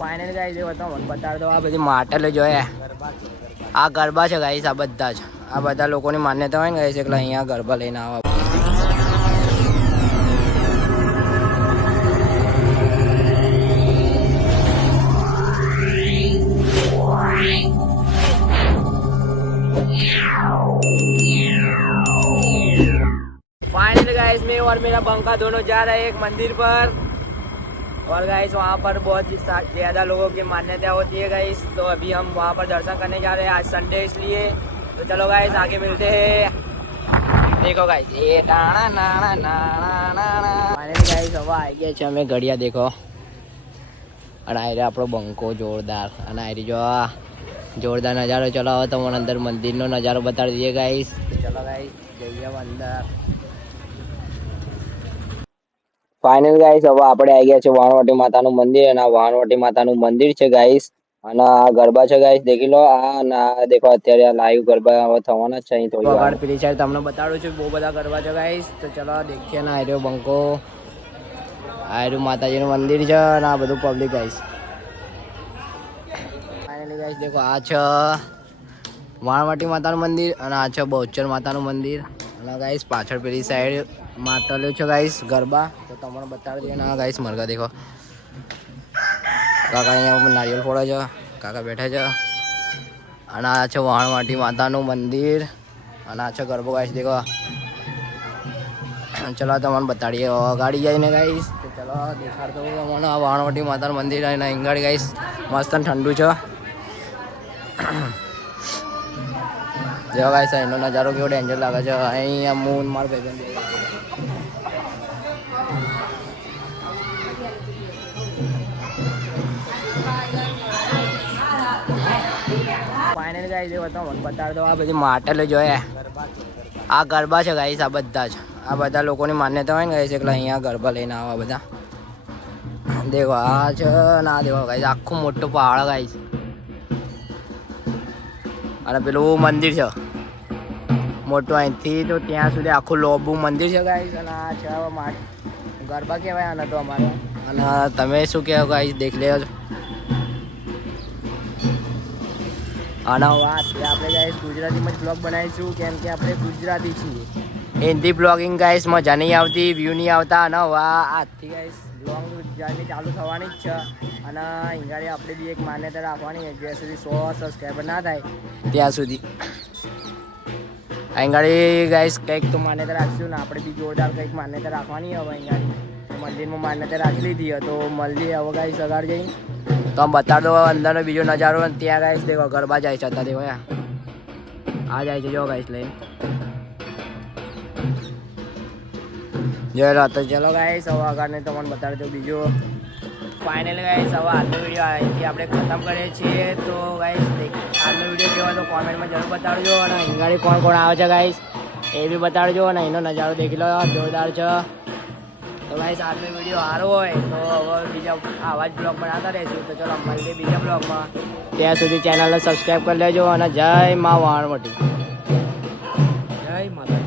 final guys એ બતાવો મને બતાડ દો આ બધી માટલે જોઈએ આ ગરબા છે ગાઈસ આ બધા જ આ બધા લોકોની માન્યતા હોય ને ગાઈસ એટલે અહીંયા ગરબા લઈને આવા फाइनली गाइस मैं और मेरा बंका दोनों जा रहे हैं एक मंदिर पर और गाइस वहाँ पर बहुत ज़्यादा लोगों की मान्यता होती है गाइस तो अभी हम वहाँ पर दर्शन करने जा रहे हैं आज संडे इसलिए तो चलो गाइस आगे मिलते हैं देखो गाइस ये नाना नाना नाना नाना फाइनली गाइस अब आ गया છે અમે ઘડિયા देखो અને આ રહ્યો આપણો બંકો જોરદાર અને આ રહ્યો જોરદાર નજારો ચલાવો તો મને અંદર મંદિરનો નજારો બતાડી દઈએ ગાઈસ તો ચલો ગાઈસ જઈએ અંદર ફાઇનલ ગાઈસ હવે આપણે આવી ગયા છે વાણવટી માતાનું મંદિર અને આ વાણવટી માતાનું મંદિર છે ગાઈસ અને આ ગરબા છે ગાઈસ દેખી લો આ દેખો અત્યારે આ લાઈવ ગરબા હવે થવાના છે અહીં થોડી વાર પેલી સાઈડ તમને બતાડું છું બહુ બધા ગરબા છે ગાઈસ તો ચલો દેખીએ ને આર્યો બંકો આર્યું માતાજીનું મંદિર છે અને આ બધું પબ્લિક ગાઈસ ફાઇનલી ગાઈસ દેખો આ છે વાણવટી માતાનું મંદિર અને આ છે બહુચર માતાનું મંદિર અને ગાઈસ પાછળ પેલી સાઈડ માટલો છે ગાઈસ ગરબા તો તમને બતાવી દઈએ ના ગાઈસ મરઘા દેખો કાકા અહીંયા નારિયેલ ફોડે છે કાકા બેઠા છે અને આ છે વાણવટી માતાનું મંદિર અને આ છે ગરબો ગાઈસ દેખો ચલો તમને બતાડીએ ગાડી જઈને ગાઈસ તો ચલો દેખાડતો તમને આ વાણવટી માતાનું મંદિર અને ઈંગાડી ગાઈસ મસ્ત ઠંડુ છે જો ગાઈસ એનો નજારો કેવો ડેન્જર લાગે છે અહીંયા મૂન માર ભાઈબંધ ફાઇનલ ગાઈસ એ બતાવો મને બતાડ દો આ બધી માટલે જોઈએ આ ગરબા છે ગાઈસ આ બધા જ આ બધા લોકોની માન્યતા હોય ને ગાઈસ એટલે અહીંયા ગરબા લઈને આવા બધા દેખો આ છે ના દેખો ગાઈસ આખું મોટું પહાડ ગાઈસ અને પેલું મંદિર છે મોટું અહીંથી તો ત્યાં સુધી આખું લોબુ મંદિર છે ગાઈસ અને આ છે ગરબા કહેવાય આને તો અમારે અને તમે શું કહો ગાઈસ દેખ લેજો અને વાત આપણે ગાઈસ ગુજરાતીમાં જ બ્લોગ બનાવીશું કેમ કે આપણે ગુજરાતી છીએ હિન્દી બ્લોગિંગ ગાઈસ મજા નહીં આવતી વ્યૂ નહીં આવતા અને આજથી ગાઈસ બ્લોગ જર્ની ચાલુ થવાની જ છે અને હિંગાળી આપણે બી એક માન્યતા રાખવાની છે જ્યાં સુધી 100 સબસ્ક્રાઈબર ના થાય ત્યાં સુધી હિંગાળી ગાઈસ કંઈક તો માન્યતા રાખશું ને આપણે બી જોરદાર કંઈક માન્યતા રાખવાની હવે હિંગાળી મંદિરમાં માન્યતા રાખી લીધી તો મળીએ હવે ગાઈસ સગાડ જઈ તો આમ બતાડ દો અંદરનો બીજો નજારો ત્યાં ગાઈસ દેખો ગરબા જાય છે અત્યારે દેખો આ જાય છે જો ગાઈસ લઈને જો તો ચલો ગાઈસ હવે આગળ ને તમને બતાડી દઉં બીજો ફાઇનલ ગાઈસ હવે આજનો વિડીયો અહીંથી આપણે ખતમ કરીએ છીએ તો ગાઈસ આજનો વિડીયો કેવો તો કોમેન્ટમાં જરૂર બતાડજો અને હિંગાળી કોણ કોણ આવે છે ગાઈસ એ બી બતાડજો અને એનો નજારો દેખી લો જોરદાર છે તો ગાઈસ આજનો વિડીયો સારો હોય તો હવે બીજા આવા જ બ્લોગ બનાવતા રહીશું તો ચલો મળીએ બીજા બ્લોગમાં ત્યાં સુધી ચેનલને સબસ્ક્રાઈબ કરી લેજો અને જય મા વાણવટી જય માતા